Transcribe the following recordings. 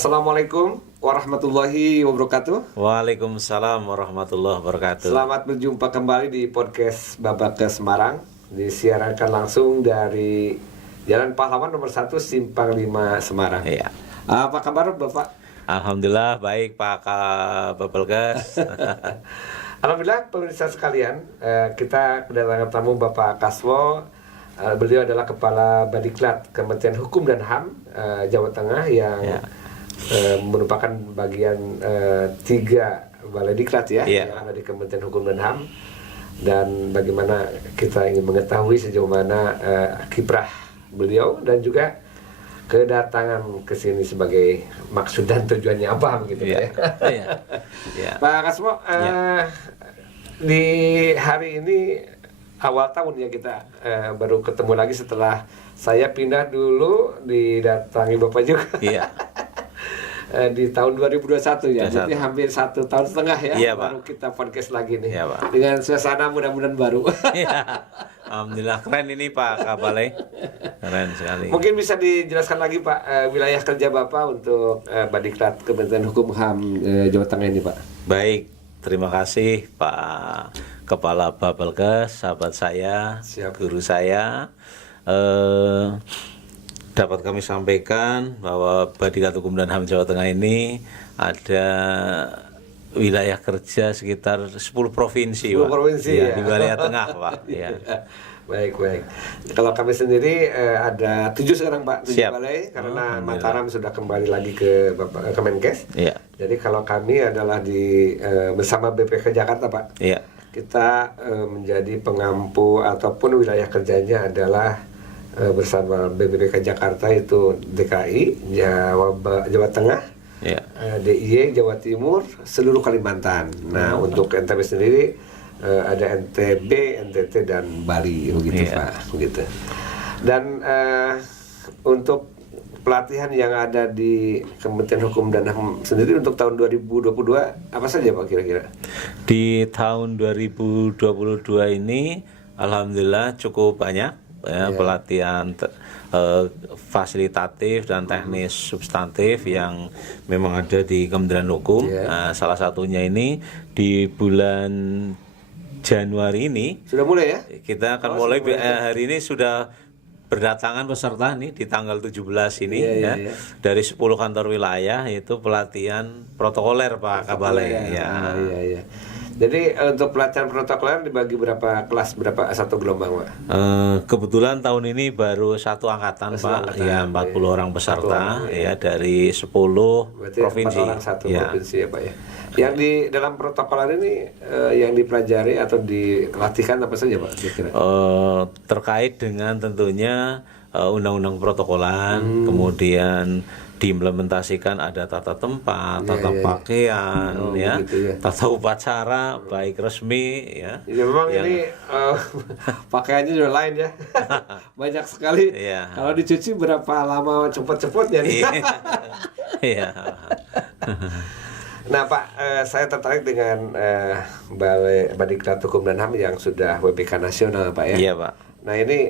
Assalamualaikum warahmatullahi wabarakatuh. Waalaikumsalam warahmatullahi wabarakatuh. Selamat berjumpa kembali di podcast Babakes Semarang. Disiarkan langsung dari Jalan Pahlawan nomor 1 Simpang 5 Semarang. Iya. Apa kabar Bapak? Alhamdulillah baik Pak Babelgas. Alhamdulillah pemirsa sekalian, kita kedatangan tamu Bapak Kaswo. Beliau adalah Kepala Badiklat Kementerian Hukum dan HAM Jawa Tengah yang merupakan bagian 3 balai diklat yang ada di Kementerian Hukum dan HAM. Dan bagaimana kita ingin mengetahui sejauh mana kiprah beliau dan juga kedatangan ke sini sebagai maksud dan tujuannya apa begitu ya. Pak Kasmo, di hari ini awal tahun ya kita baru ketemu lagi setelah saya pindah dulu didatangi Bapak juga. Iya. Di tahun 2021 ya, jadi hampir 1,5 tahun ya, baru kita podcast lagi nih, dengan suasana mudah-mudahan baru. Alhamdulillah keren ini Pak Kabale, keren sekali. Mungkin bisa dijelaskan lagi Pak wilayah kerja Bapak untuk Badiklat Kementerian Hukum HAM Jawa Tengah ini Pak. Baik, terima kasih Pak Kepala Babelgas, sahabat saya, guru saya. Dapat kami sampaikan bahwa Badiklat Hukum dan HAM Jawa Tengah ini ada wilayah kerja sekitar 10 provinsi, 10 provinsi ya. Di wilayah tengah Pak. Ya. Baik. Kalau kami sendiri ada 7 sekarang Pak, 7 balai karena Mataram sudah kembali lagi ke Bapak Kemenkes. Iya. Jadi kalau kami adalah di bersama BPK Jakarta Pak. Iya. Kita menjadi pengampu ataupun wilayah kerjanya adalah bersama BPK Jakarta itu DKI, Jawa Tengah, DIY, Jawa Timur, seluruh Kalimantan. Nah, untuk NTB sendiri ada NTB, NTT dan Bali begitu Pak, begitu. Dan untuk pelatihan yang ada di Kementerian Hukum dan HAM sendiri untuk tahun 2022 apa saja Pak kira-kira? Di tahun 2022 ini alhamdulillah cukup banyak pelatihan fasilitatif dan teknis substantif yang memang ada di Kementerian Hukum. Salah satunya ini di bulan Januari ini sudah mulai ya? Kita akan mulai hari ini sudah berdatangan peserta nih di tanggal 17 ini dari 10 kantor wilayah, yaitu pelatihan protokoler Pak Kabale. Jadi untuk pelatihan protokoler dibagi berapa kelas, berapa satu gelombang Pak? Kebetulan tahun ini baru satu angkatan Pak, 40 orang peserta dari 10 provinsi. 4 orang satu provinsi ya Pak ya. Yang di dalam protokoler ini yang dipelajari atau dilatihkan apa saja Pak kira-kira? Terkait dengan tentunya undang-undang protokolan, kemudian diimplementasikan ada tata tempat, tata pakaian, tata upacara baik resmi ya. Ya memang ini pakaiannya juga lain ya, banyak sekali. Kalau dicuci berapa lama cepet-cepetnya nih. Nah Pak, saya tertarik dengan Balai Badiklat Hukum dan HAM yang sudah WBK nasional Pak ya. Iya Pak. Nah ini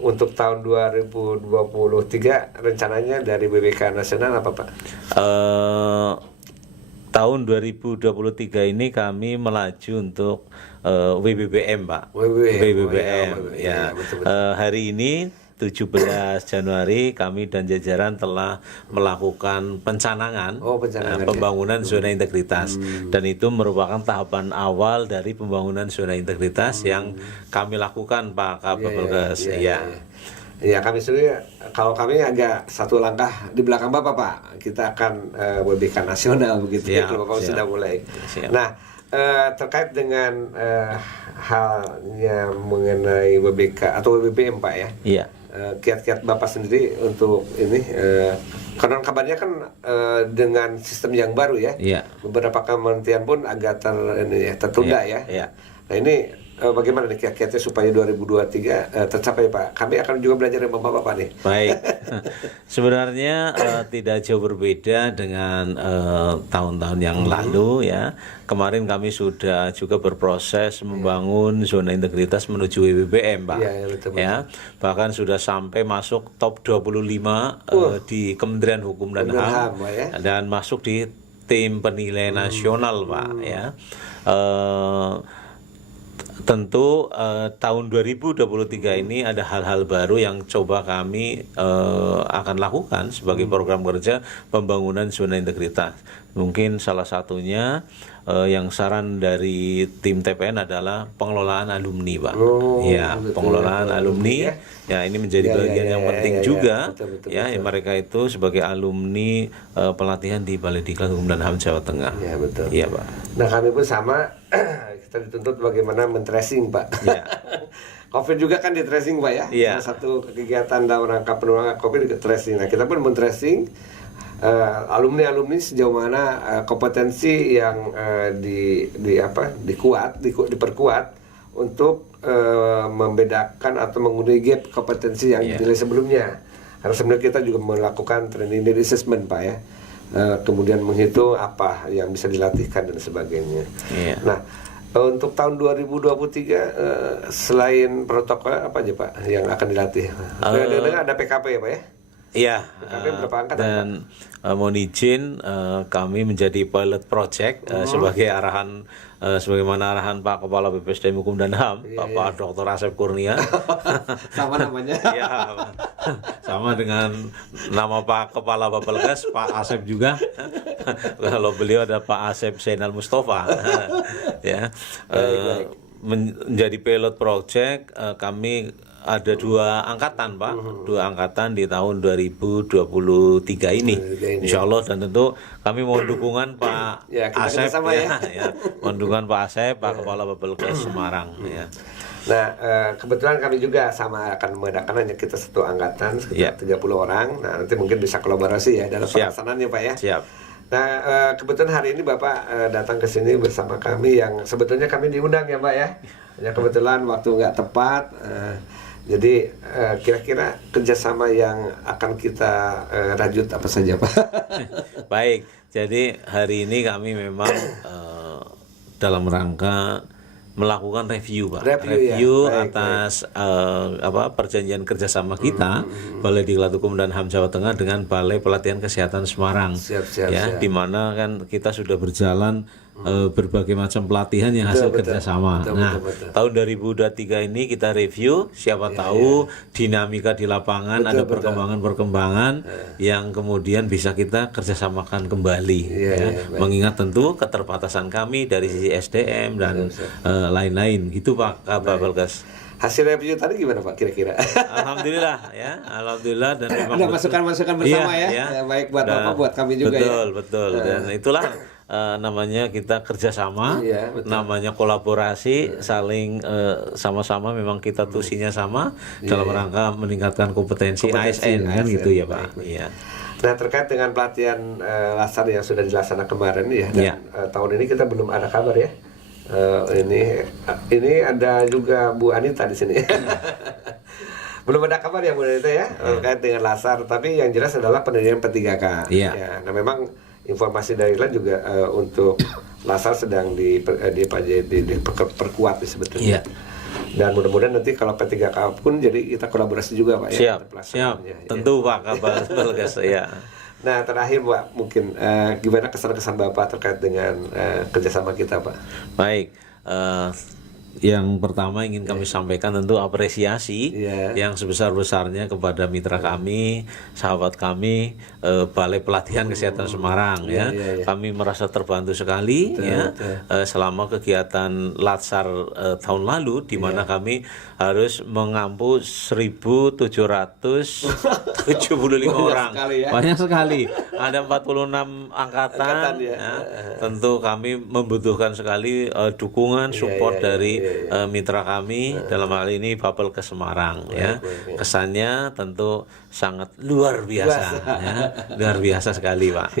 untuk tahun 2023 rencananya dari BBK nasional apa Pak? Tahun 2023 ini kami melaju untuk WBBM Pak. WBBM. Betul. Hari ini 17 Januari kami dan jajaran telah melakukan pencanangan pembangunan zona integritas, dan itu merupakan tahapan awal dari pembangunan zona integritas yang kami lakukan Pak Kabelgas. Ya kami sendiri, kalau kami agak satu langkah di belakang Bapak Pak, kita akan WBK nasional begitu kalau Bapak sudah mulai. Nah terkait dengan halnya mengenai WBK atau WBBM Pak ya. Iya. Kiat-kiat Bapak sendiri untuk ini karena kabarnya kan dengan sistem yang baru ya. Beberapa kementerian pun agak tertunda ya. Nah ini bagaimana nih kiat-kiatnya supaya 2023 tercapai Pak? Kami akan juga belajar dari Bapak nih. Baik, sebenarnya tidak jauh berbeda dengan tahun-tahun yang lalu ya. Kemarin kami sudah juga berproses membangun zona integritas menuju WBBM Pak. Betul. Ya, bahkan sudah sampai masuk top 25 di Kementerian Hukum dan HAM ya? Dan masuk di tim penilai nasional Pak ya. Tentu tahun 2023 ini ada hal-hal baru yang coba kami akan lakukan sebagai program kerja pembangunan zona integritas. Mungkin salah satunya yang saran dari tim TPN adalah pengelolaan alumni Pak. Pengelolaan alumni ya ini menjadi bagian yang penting juga. Betul. Mereka itu sebagai alumni pelatihan di Balai Diklat Hukum dan HAM Jawa Tengah. Iya betul. Iya Pak. Nah kami pun sama kita dituntut bagaimana men-tracing Pak. COVID juga kan di-tracing Pak ya. Salah satu kegiatan dalam rangka penanggulangan COVID di-tracing. Nah kita pun men-tracing alumni sejauh mana kompetensi yang diperkuat untuk membedakan atau mengurangi gap kompetensi yang dinilai sebelumnya. Karena sebenarnya kita juga melakukan training and assessment Pak ya. Kemudian menghitung apa yang bisa dilatihkan dan sebagainya. Nah untuk tahun 2023 selain protokol apa aja Pak yang akan dilatih? Ada PKP ya Pak ya? Iya, dan mohon izin kami menjadi pilot project sebagai arahan sebagaimana arahan Pak Kepala BPSDM Hukum dan HAM, Bapak Dr. Asep Kurnia. Sama namanya. Ya, sama dengan nama Pak Kepala Bapelkes, Pak Asep juga. Kalau beliau ada Pak Asep Zainal Mustafa. Menjadi pilot project kami ada 2 angkatan Pak, 2 angkatan di tahun 2023 ini, Insya Allah, dan tentu kami mohon dukungan Pak Asep mohon dukungan Pak Asep, Pak Kepala Bapelkes Semarang ya. Nah kebetulan kami juga sama akan mengadakan, hanya kita satu angkatan sekitar 30 orang. Nah nanti mungkin bisa kolaborasi ya dalam pelaksanaannya Pak ya. Siap. Nah kebetulan hari ini Bapak datang ke sini bersama kami yang sebetulnya kami diundang ya Pak ya. Ya kebetulan waktu nggak tepat. Jadi kira-kira kerjasama yang akan kita rajut apa saja Pak? Baik, jadi hari ini kami memang dalam rangka melakukan review Pak, review atas perjanjian kerjasama kita Balai Diklat Hukum dan HAM Jawa Tengah dengan Balai Pelatihan Kesehatan Semarang. Siap. Di mana kan kita sudah berjalan berbagai macam pelatihan yang hasil kerjasama. Betul. Tahun 2023 ini kita review, siapa tahu dinamika di lapangan ada perkembangan-perkembangan yang kemudian bisa kita kerjasamakan kembali. Mengingat tentu keterbatasan kami dari sisi SDM dan lain-lain. Gitu Pak Bapelkes. Hasil review tadi gimana Pak kira-kira? Alhamdulillah ya, alhamdulillah, dan memang ada masukan-masukan bersama ya. Baik buat Bapak, buat kami juga betul. Dan itulah namanya kita kerjasama, namanya kolaborasi, saling sama-sama memang kita tusinya sama dalam rangka meningkatkan kompetensi ASN kan gitu ya Pak. Iya. Nah terkait dengan pelatihan laser yang sudah dilaksanakan kemarin ya, dan tahun ini kita belum ada kabar ya. Ini ada juga Bu Anita di sini. Belum ada kabar ya Bu Anita ya terkait dengan laser, tapi yang jelas adalah penelitian P3K. Ya, nah memang informasi dari LAN juga untuk laser sedang diperkuat sebetulnya. Dan mudah-mudahan nanti kalau P3K pun jadi kita kolaborasi juga Pak ya. Siap. Tentu Pak Bapelkes ya. Nah terakhir Pak, mungkin gimana kesan-kesan Bapak terkait dengan kerjasama kita Pak? Baik, yang pertama ingin kami sampaikan tentu apresiasi yang sebesar-besarnya kepada mitra kami, sahabat kami, Balai Pelatihan Kesehatan Semarang ya. Kami merasa terbantu sekali selama kegiatan Latsar tahun lalu, di mana kami harus mengampu 1.775 orang. Banyak sekali. Ada 46 angkatan tentu kami membutuhkan sekali dukungan, support dari mitra kami, dalam hal ini Bapelkes Semarang ya. Kesannya tentu sangat luar biasa luar biasa sekali Pak.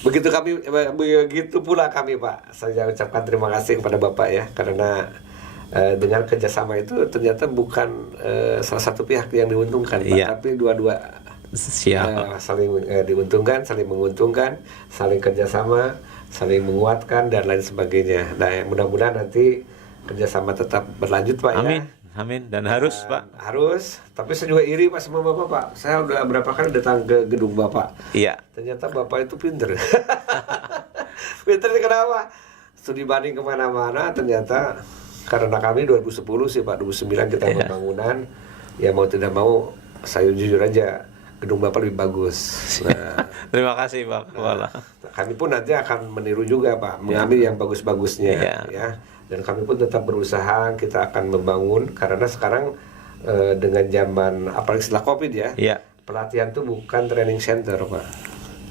Begitu pula kami Pak. Saya ucapkan terima kasih kepada Bapak ya, karena dengan kerjasama itu ternyata bukan salah satu pihak yang diuntungkan, Pak, tapi dua-dua saling diuntungkan, saling menguntungkan, saling kerjasama, saling menguatkan dan lain sebagainya. Nah, mudah-mudahan nanti kerjasama tetap berlanjut, Pak. Amin. Ya. Amin, dan harus Pak. Harus, tapi saya juga iri Pak sama Bapak, Pak. Saya udah berapa kali datang ke gedung Bapak. Iya. Ternyata Bapak itu pinter. Pinternya kenapa? Studi banding kemana-mana, ternyata karena kami 2010 sih Pak, 2009 kita pembangunan. Ya mau tidak mau, saya jujur aja, gedung Bapak lebih bagus. Nah, terima kasih Pak. Kami pun nanti akan meniru juga Pak, mengambil yang bagus-bagusnya. Ya. Dan kami pun tetap berusaha, kita akan membangun karena sekarang dengan zaman apalagi setelah Covid ya, pelatihan itu bukan training center Pak,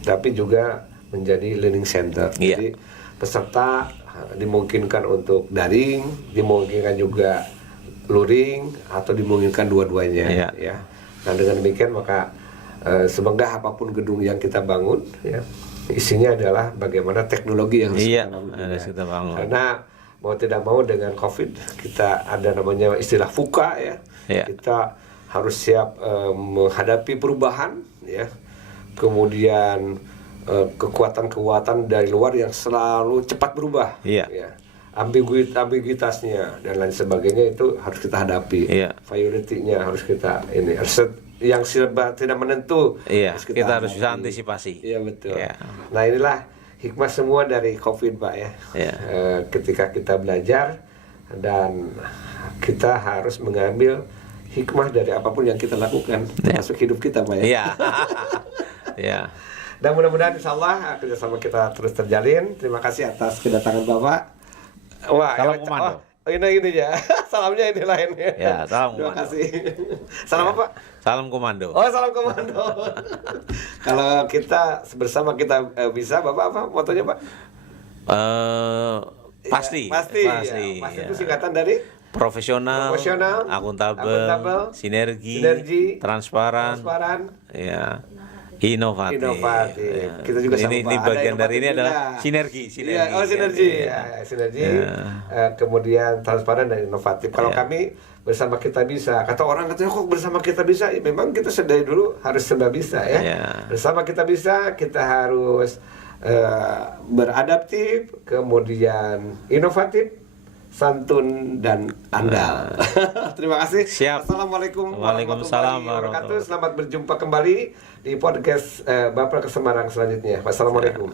tapi juga menjadi learning center. Jadi peserta dimungkinkan untuk daring, dimungkinkan juga luring atau dimungkinkan dua-duanya. Ya. Dan dengan demikian maka semoga apapun gedung yang kita bangun, ya, isinya adalah bagaimana teknologi yang harus kita bangun. Karena mau tidak mau dengan Covid kita ada namanya istilah VUCA ya. Kita harus siap menghadapi perubahan ya. Kemudian kekuatan-kekuatan dari luar yang selalu cepat berubah ya. Ambiguitasnya dan lain sebagainya itu harus kita hadapi. Variety-nya harus kita yang serba tidak menentu kita harus bisa antisipasi. Iya betul. Nah, inilah hikmah semua dari Covid Pak ya. Ketika kita belajar dan kita harus mengambil hikmah dari apapun yang kita lakukan, termasuk hidup kita Pak ya. Dan mudah-mudahan insya Allah kerjasama kita terus terjalin. Terima kasih atas kedatangan Bapak. Wah, salam komando. Ini ya. Salamnya ini lainnya. Ya, salam Terima komando. kasih. Salam apa? Salam komando. Oh, salam komando. Kalau kita bersama kita bisa, Bapak apa motonya, Pak? Pasti. Pasti itu singkatan dari profesional, akuntabel, sinergi, transparan, ya, inovatif. Kita juga sama ini bagian dari ini adalah sinergi. Sinergi. Kemudian transparan dan inovatif. Kalau kami bersama kita bisa. Kata orang katanya kok bersama kita bisa? Ya, memang kita sedari dulu harus serba bisa ya. Bersama kita bisa, kita harus beradaptif, kemudian inovatif, santun dan andal. Terima kasih. Siap. Assalamualaikum warahmatullahi wabarakatuh. Selamat berjumpa kembali di podcast Baper ke Semarang selanjutnya. Wassalamualaikum.